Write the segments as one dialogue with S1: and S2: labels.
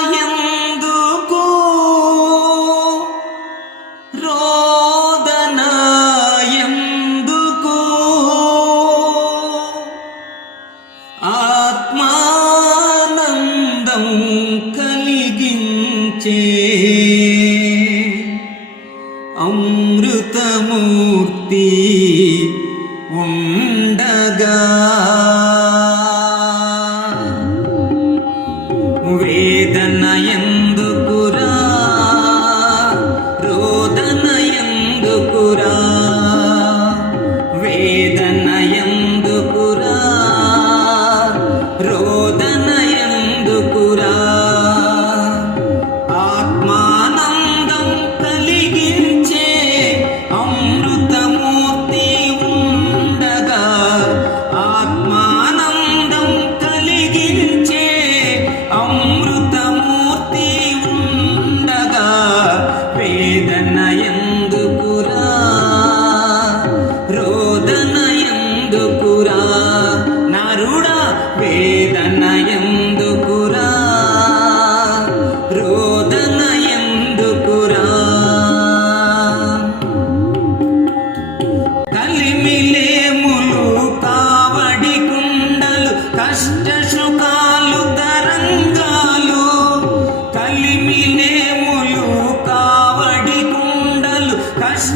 S1: వేదనాయందుకు రోదనాయందుకు ఆత్మానందం కలిగించే అమృతమూర్తి ఉండగా വേദനയെന്ന് വേദന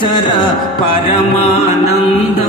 S1: చర పరమానంద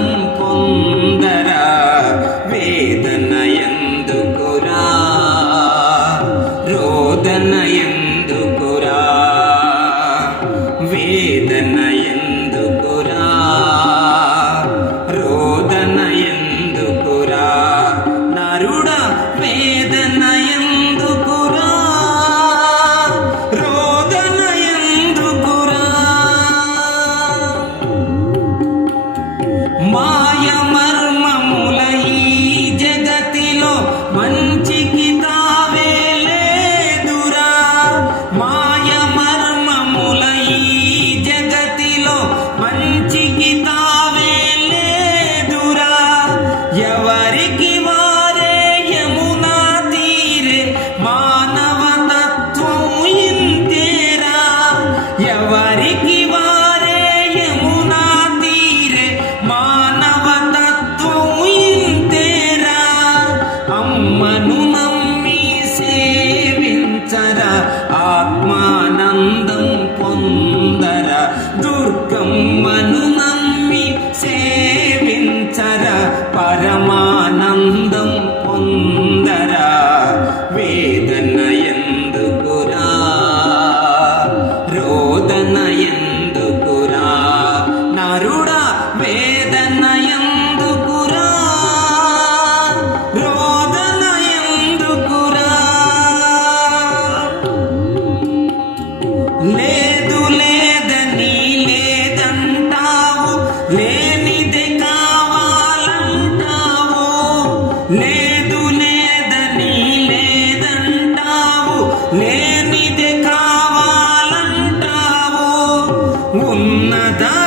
S2: Nadar